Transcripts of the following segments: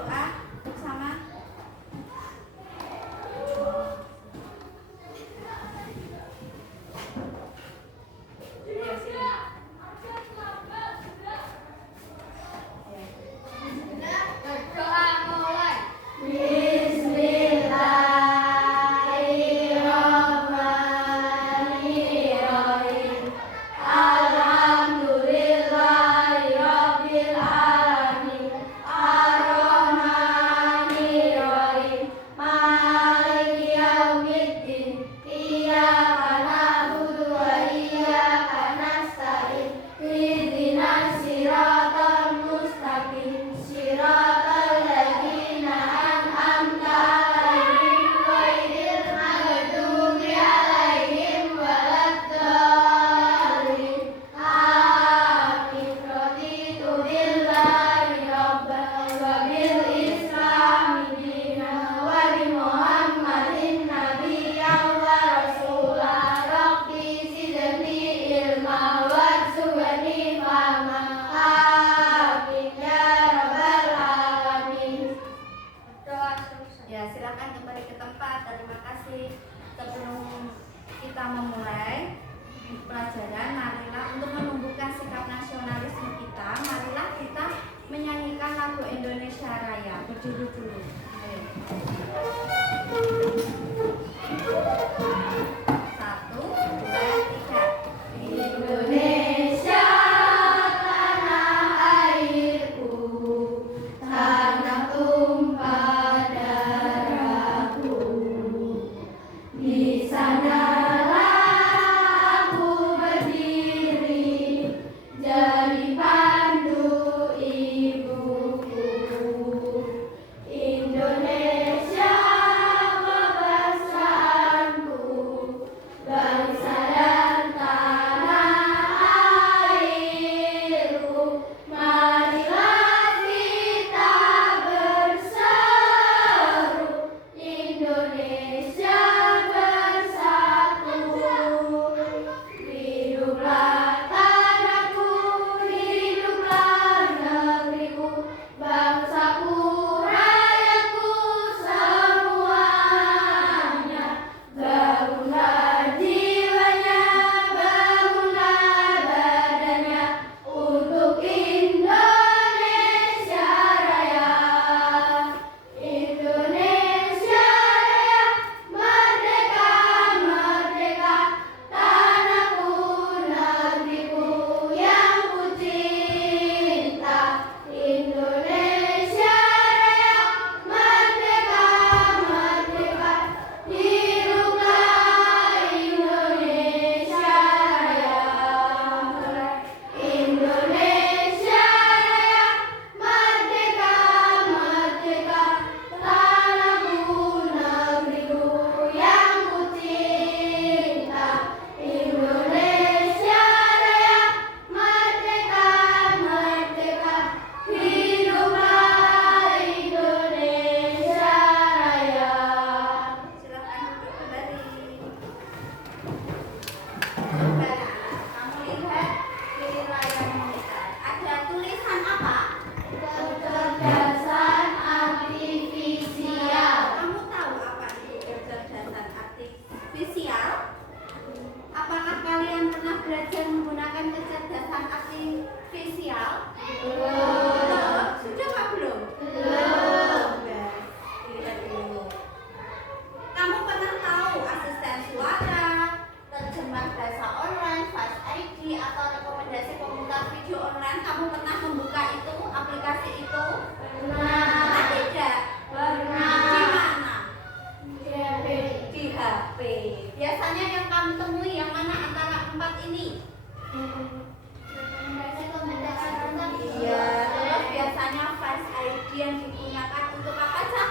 berdoa bersama. Ya, silakan kembali ke tempat. Terima kasih. Sebelum kita memulai pelajaran, marilah untuk menumbuhkan sikap nasionalisme kita, marilah kita menyanyikan lagu Indonesia Raya. Berdiri dulu. Satu, dua, tiga. Indonesia tanah airku, tanah tumpah darahku. Di sanalah aku berdiri, jadi pandu ibuku. Indonesia kebesaranku, bangsa dan tanah airku. Marilah kita berseru, Indonesia bersatu. Hiduplah tanahku, hiduplah negeriku, bangsaku, rakyatku semuanya. Bangunlah jiwanya, bangunlah badannya, untuk Indonesia Raya. Indonesia Raya, merdeka, merdeka, tanahku, negeriku yang ku cinta. Indonesia Raya, merdeka, merdeka, hiduplah Indonesia Raya. Indonesia Raya, merdeka, merdeka, tanahku, negeriku yang ku cinta. Indonesia Raya, merdeka, merdeka, hiduplah Indonesia Raya. Silakan duduk kembali. Coba kamu lihat di layar monitor. Ada tulisan apa? Kecerdasan artifisial. Kamu tahu apa itu kecerdasan artifisial? Apakah kalian pernah belajar menggunakan kecerdasan artifisial? Belum. Sudah apa belum? Belum. Lihat dulu. Kamu pernah tahu asisten suara, terjemah bahasa online, Face ID, atau rekomendasi komentar video online? Kamu pernah membuka itu, aplikasi itu? Pernah tidak? Pernah. Di mana? Di HP. Biasanya yang kamu temui yang mana antara empat ini? Iya. Terus biasanya Face ID yang digunakan untuk apa, Cak?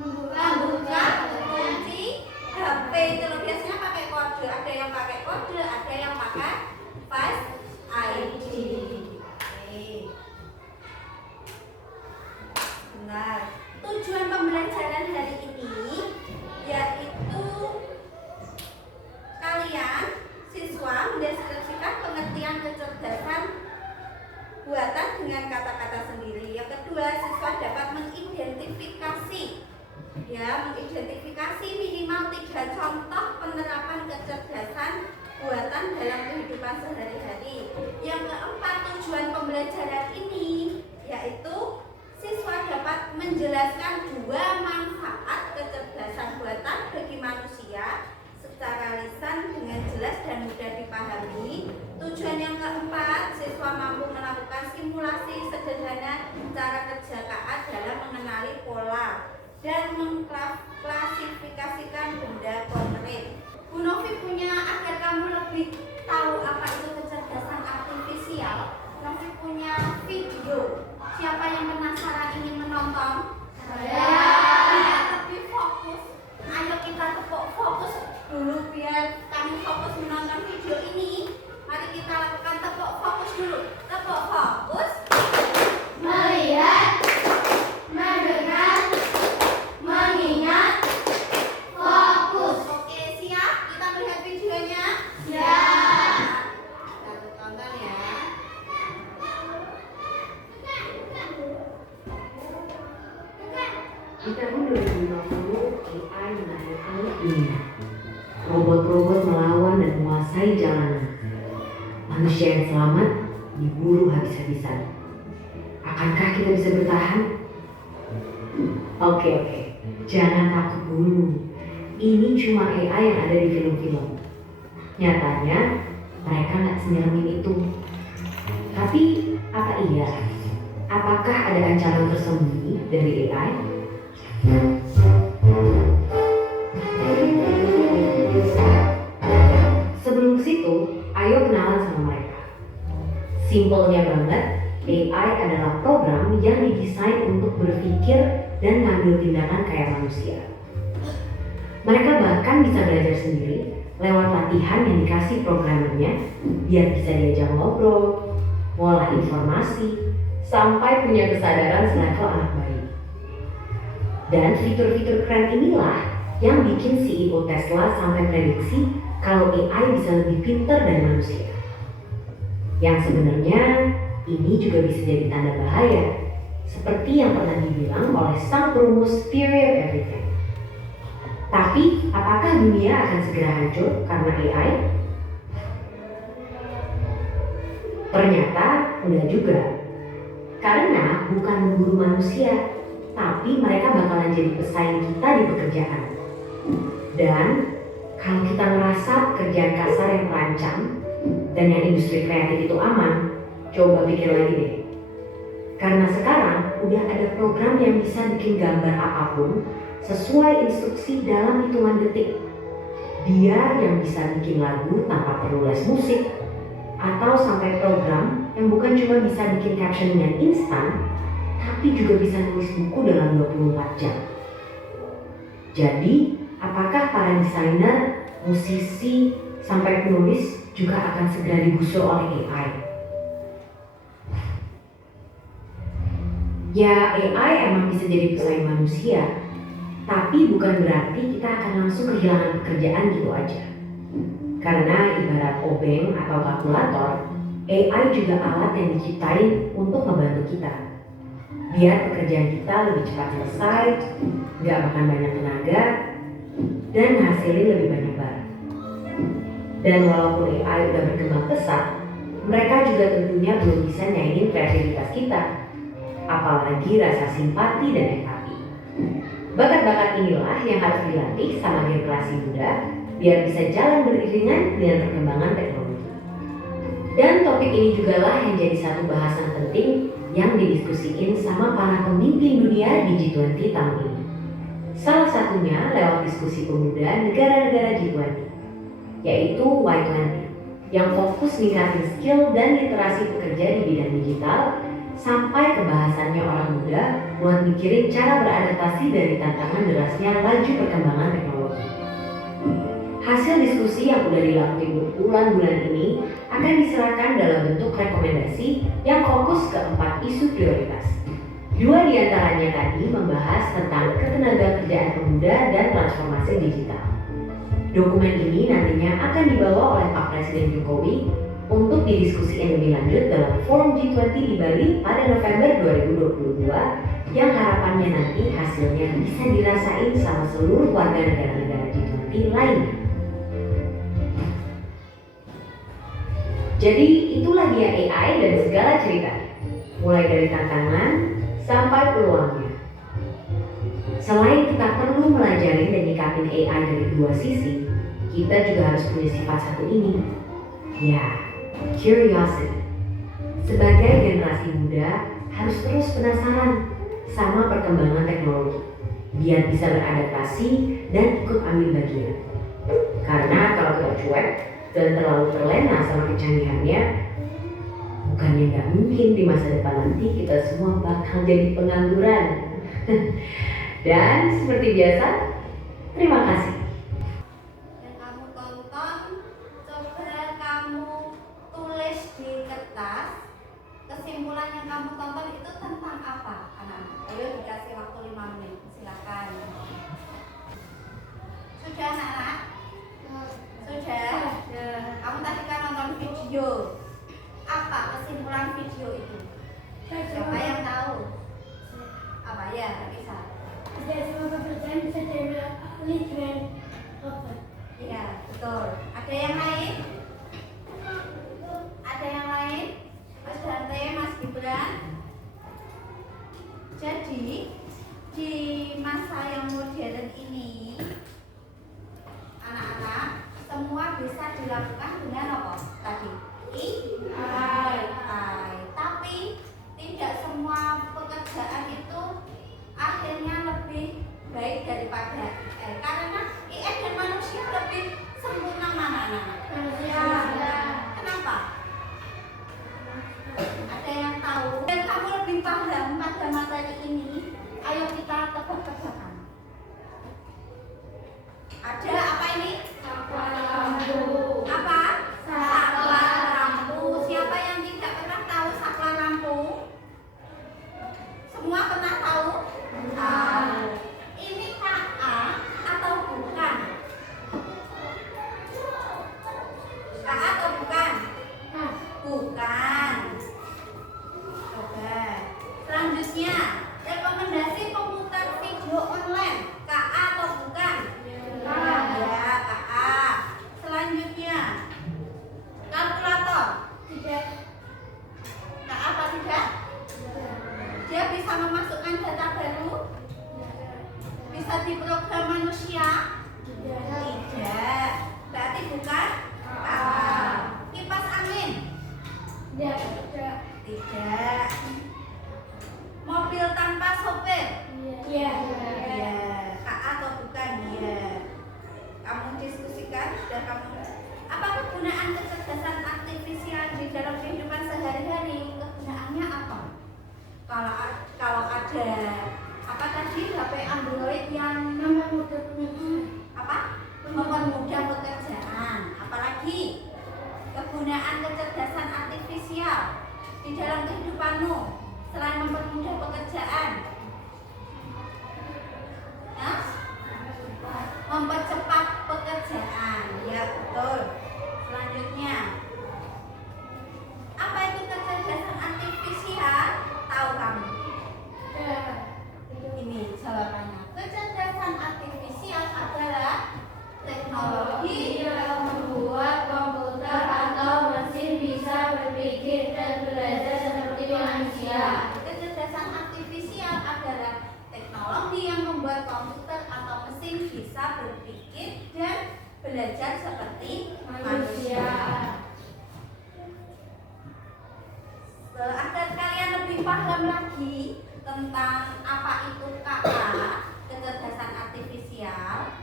Membuka kunci HP itu loh. Biasanya pakai kode. Ada yang pakai kode, ada yang pakai Face ID. Oke. Benar. Tujuan pembelajaran hari ini yaitu kalian siswa mendeskripsikan pengertian kecerdasan buatan dengan kata-kata sendiri. Yang kedua, siswa dapat mengidentifikasi Ya, mengidentifikasi minimal 3 contoh penerapan kecerdasan buatan dalam kehidupan sehari-hari. Yang keempat, tujuan pembelajaran ini yaitu siswa dapat menjelaskan 2 manfaat kecerdasan buatan bagi manusia secara lisan dengan jelas dan mudah dipahami. Tujuan yang keempat, siswa mampu melakukan simulasi sederhana cara kerja KA dalam mengenali pola dan mengklasifikasikan benda konkret. Bu Novi punya, agar kamu lebih tahu apa itu kecerdasan artifisial, Novi punya video. Siapa yang penasaran ingin menonton? Saya. Biar lebih fokus, ayo kita tepuk fokus dulu biar kami fokus menonton video ini. Mari kita lakukan tepuk fokus dulu. Tepuk fokus. Melihat, mendengar, mengingat, fokus. Oke, siap? Kita melihat videonya? Siap. Kita tonton ya. Di tahun 2050, AI menguasai alur dunia. Robot-robot melawan dan menguasai jalanan. Manusia yang selamat diburu habis-habisan. Akankah kita bisa bertahan? Oke, jangan takut dulu. Ini cuma AI yang ada di film-film. Nyatanya, mereka nggak senyeremin itu. Tapi, apa iya? Apakah ada ancaman tersembunyi dari AI? Sebelum situ, ayo kenalan sama mereka. Simpelnya banget, AI adalah program yang didesain untuk berpikir dan ngambil tindakan kayak manusia. Mereka bahkan bisa belajar sendiri lewat latihan yang dikasih programmernya biar bisa diajak ngobrol, ngolah informasi, sampai punya kesadaran selevel anak bayi. Dan fitur-fitur keren inilah yang bikin CEO Tesla sampai prediksi kalau AI bisa lebih pintar dari manusia. Yang sebenarnya ini juga bisa jadi tanda bahaya, seperti yang pernah dibilang oleh sang perumus Theory of Everything. Tapi, apakah dunia akan segera hancur karena AI? Ternyata enggak juga. Karena bukan memburu manusia, tapi mereka bakalan jadi pesaing kita di pekerjaan. Dan kalau kita ngerasa pekerjaan kasar yang terancam dan yang industri kreatif itu aman, coba pikir lagi deh. Karena sekarang udah ada program yang bisa bikin gambar apapun sesuai instruksi dalam hitungan detik. Dia yang bisa bikin lagu tanpa perlu les musik, atau sampai program yang bukan cuma bisa bikin caption yang instan, tapi juga bisa nulis buku dalam 24 jam. Jadi, apakah para desainer, musisi, sampai penulis juga akan segera digusur oleh AI? Ya, AI emang bisa jadi pesaing manusia, tapi bukan berarti kita akan langsung kehilangan pekerjaan gitu aja. Karena ibarat obeng atau kalkulator, AI juga alat yang diciptain untuk membantu kita. Biar pekerjaan kita lebih cepat selesai, nggak makan banyak tenaga, dan menghasilin lebih banyak barang. Dan walaupun AI udah berkembang pesat, mereka juga tentunya belum bisa nyaingin kreativitas kita, apalagi rasa simpati dan empati. Bakat-bakat inilah yang harus dilatih sama generasi muda biar bisa jalan beriringan dengan perkembangan teknologi. Dan topik ini juga lah yang jadi satu bahasan penting yang didiskusiin sama para pemimpin dunia di G20 tahun ini. Salah satunya lewat diskusi pemuda negara-negara G20, yaitu Y20, yang fokus ningkatin skill dan literasi pekerja di bidang digital sampai ke bahasannya orang muda buat mikirin cara beradaptasi dari tantangan derasnya laju perkembangan teknologi. Hasil diskusi yang udah dilakukan berbulan-bulan ini akan diserahkan dalam bentuk rekomendasi yang fokus ke 4 isu prioritas. 2 diantaranya tadi membahas tentang ketenagakerjaan pemuda dan transformasi digital. Dokumen ini nantinya akan dibawa oleh Pak Presiden Jokowi untuk didiskusikan lebih lanjut dalam Forum G20 di Bali pada November 2020. 2022 yang harapannya nanti hasilnya bisa dirasain sama seluruh warga negara-negara G20 lainnya. Jadi itulah dia AI dan segala ceritanya, mulai dari tantangan sampai peluangnya. Selain kita perlu melajari dan nyikapin AI dari dua sisi, kita juga harus punya sifat satu ini, ya, curiosity. Sebagai generasi muda, harus terus penasaran sama perkembangan teknologi, biar bisa beradaptasi dan ikut ambil bagian. Karena kalau kita cuek dan terlalu terlena sama kecanggihannya, bukannya nggak mungkin di masa depan nanti kita semua bakal jadi pengangguran. Dan seperti biasa, terima kasih. Yang kamu tonton, coba kamu tulis di kertas. Kesimpulan yang kamu tonton itu tentang apa, anak-anak? Ayo dikasih waktu 5 menit, silakan. Sudah, anak-anak? Sudah? Kamu tadi kan nonton video. Apa kesimpulan video itu? Siapa yang tahu? Apa ya, bisa? Tidak semua pekerjaan bisa diambil dengan robot. Iya, betul. Ada yang lain? Ada yang lain? Mas Dante, Mas Gibran. Jadi di masa yang modern ini, anak-anak semua bisa dilakukan dengan apa? Tadi AI. Tapi tidak semua pekerjaan itu akhirnya lebih baik daripada AI. Karena AI dan manusia lebih sempurna mana, anak-anak? Manusia. Kenapa? Ada yang tahu? Dan kamu lebih paham pada materi ini, ayo kita tebak-tebakan. Ada apa ini? Apa? Saklar lampu. Siapa yang tidak pernah tahu saklar lampu? Semua pernah tahu? Tahu. Ini KA atau bukan? KA atau bukan? Bukan. Coba. Selanjutnya, rekomendasi pemutar video online. KA atau bukan? Ya, KA. Selanjutnya, kalkulator. Tidak. KA apa tidak? Dia bisa memasukkan data baru? Bisa diprogram manusia? Tidak. Berarti bukan? KA. Kipas angin? Tidak. Tidak. Mobil tanpa sopir? Iya. Ya, KA atau bukan? Ya. Kamu diskusikan, sudah kamu. Apa kegunaan kecerdasan artifisial di dalam kehidupan sehari-hari? Kegunaannya apa? Kalau ada apa tadi HP Android yang apa? Mempermudah pekerjaan. Apalagi kegunaan kecerdasan artifisial di dalam kehidupanmu selain mempermudah pekerjaan. Nah, mempercepat pekerjaan. Ya, betul. Selanjutnya, apa itu kecerdasan artifisial? Tahu kamu? Ini jawabannya. Kecerdasan artifisial adalah teknologi yang membuat komputer atau mesin bisa berpikir dan belajar seperti manusia. Kecerdasan artifisial adalah teknologi yang membuat komputer atau mesin bisa berpikir dan belajar seperti manusia. Agar kalian lebih paham lagi tentang apa itu KA, kecerdasan artifisial,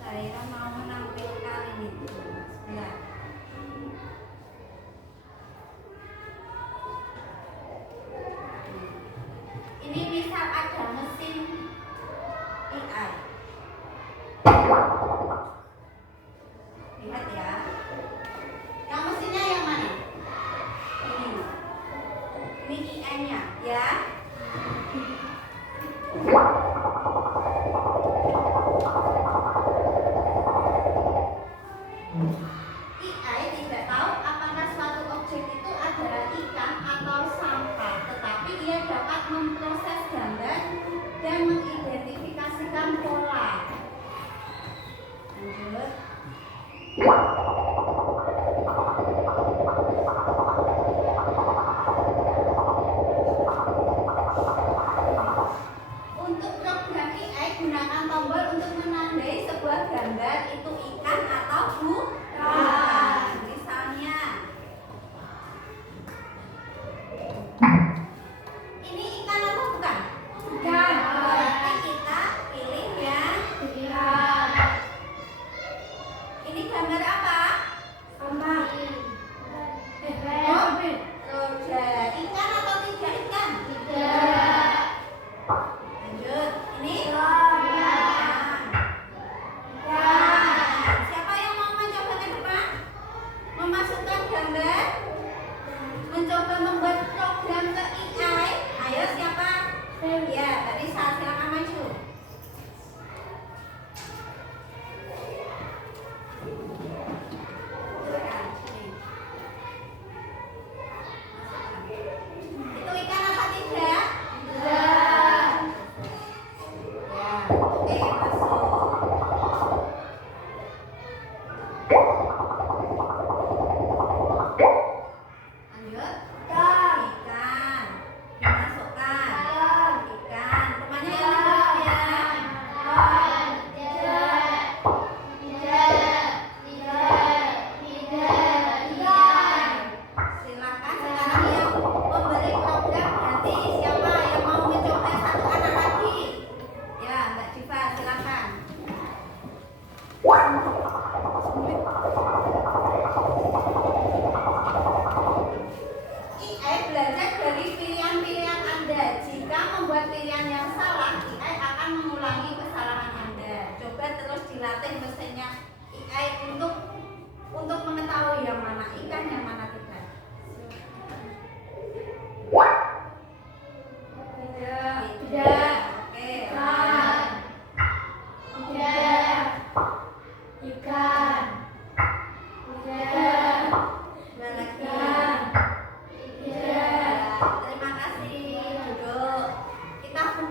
saya mau menampilkan ini. Sebentar. Ini misal ada mesin AI. Lihat ya. Yang mesinnya yang mana? Ini AI-nya, ya. AI tidak tahu apakah suatu objek itu adalah ikan atau sampah, tetapi ia dapat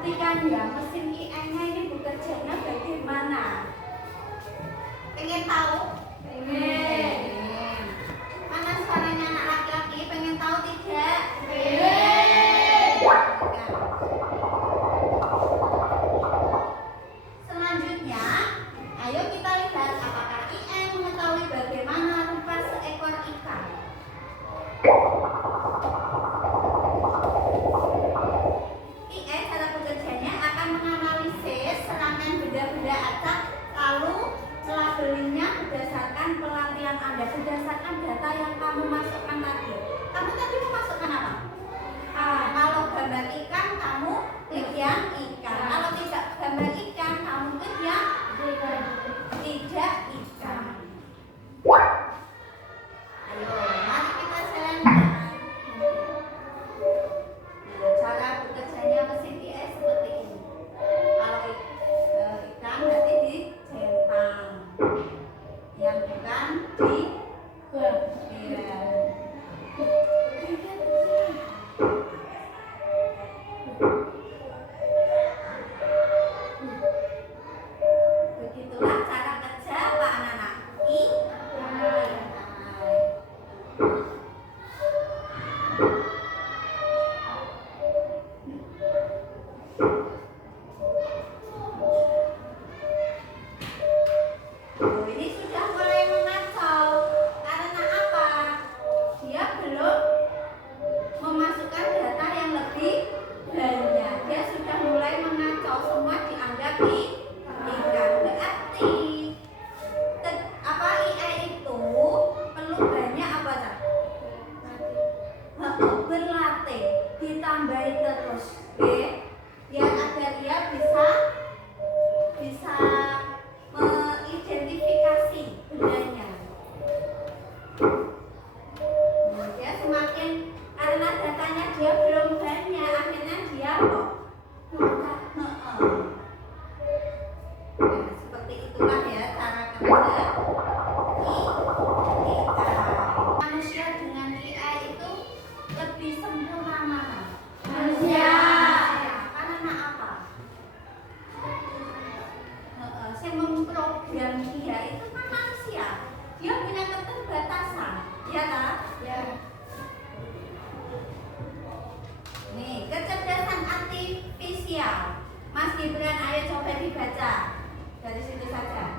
perhatikan ya, mesin IE-nya ini bekerjanya bagaimana? Pengen tahu? Pengen. Mana suaranya anak laki-laki? Pengen tahu tidak? Selanjutnya, ayo kita lihat apakah IE mengetahui bagaimana rupa seekor ikan. IE cara bekerjanya akan menganalisis serangkaian benda-benda acak, lalu melabelinya berdasarkan pelatihan Anda, berdasarkan data yang kamu masukkan tadi. Kamu tadi memasukkan apa? Kalau gambar ikan, kamu klik yang ikan. Kalau tidak gambar ikan, kamu klik yang tidak ikan. Ayo, mari kita jalankan. Nah, cara bekerjanya mesin IE seperti ini. Kalau ikan berarti dicentang, yang bukan di iya. Begitulah cara kerja Pak anak-anak. Ini sudah mulai mengacau. Karena apa? Dia belum memasukkan data yang lebih banyak. Dia sudah mulai mengacau, semua dianggap ikan. Berarti IE itu perlu banyak apa Cak? Berlatih, ditambahi terus, biar agar dia bisa mengidentifikasi bendanya. Dia semakin karena datanya dia belum banyak, akhirnya dia kok. Seperti itulah ya cara kerja IE. Manusia dengan IE itu lebih sempurna mana? Manusia. Karena apa? Yang memprogram dia itu kan manusia. Dia punya keterbatasan, ya kan? Ya. Nih, kecerdasan artifisial. Mas Gibran, ayo coba dibaca dari situ saja.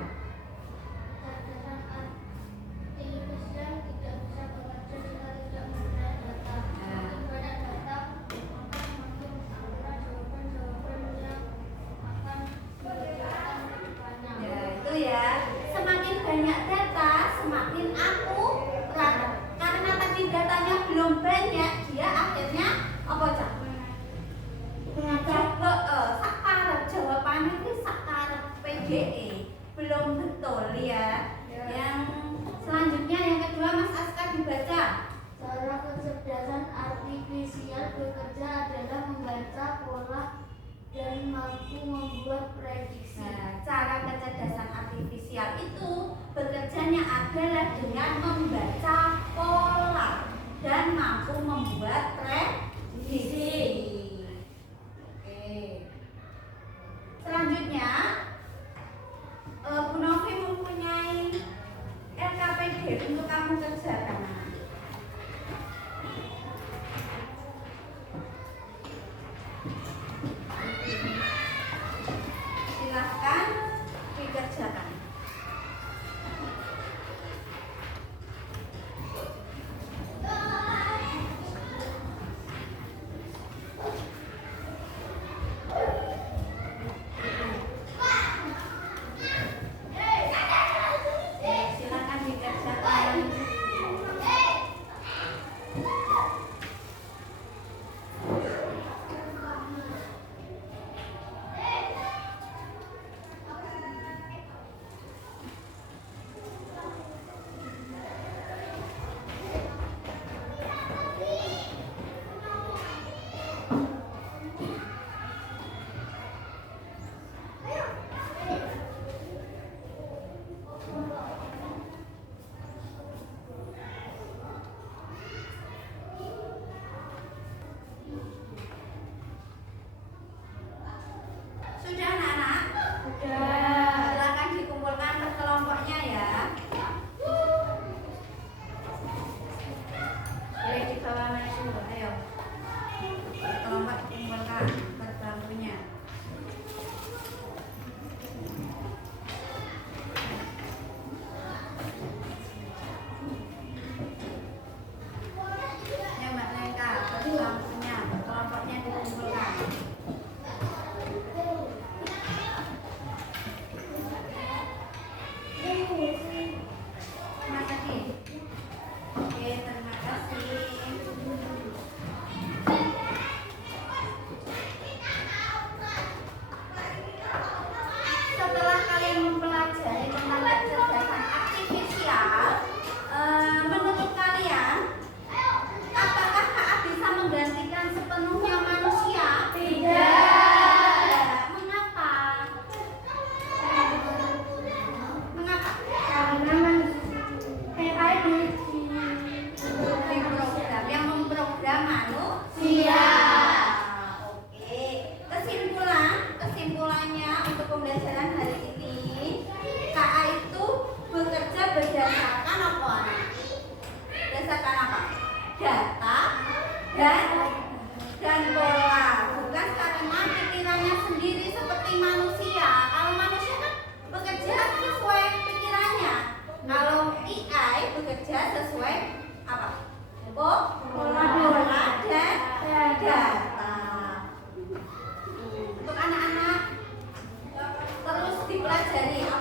Ya, itu ya. Semakin banyak data, semakin akurat. Karena tadi datanya belum banyak, dia akhirnya apa Cak? Sakarep jawabannya itu sakarep PDE. Belum pelajari?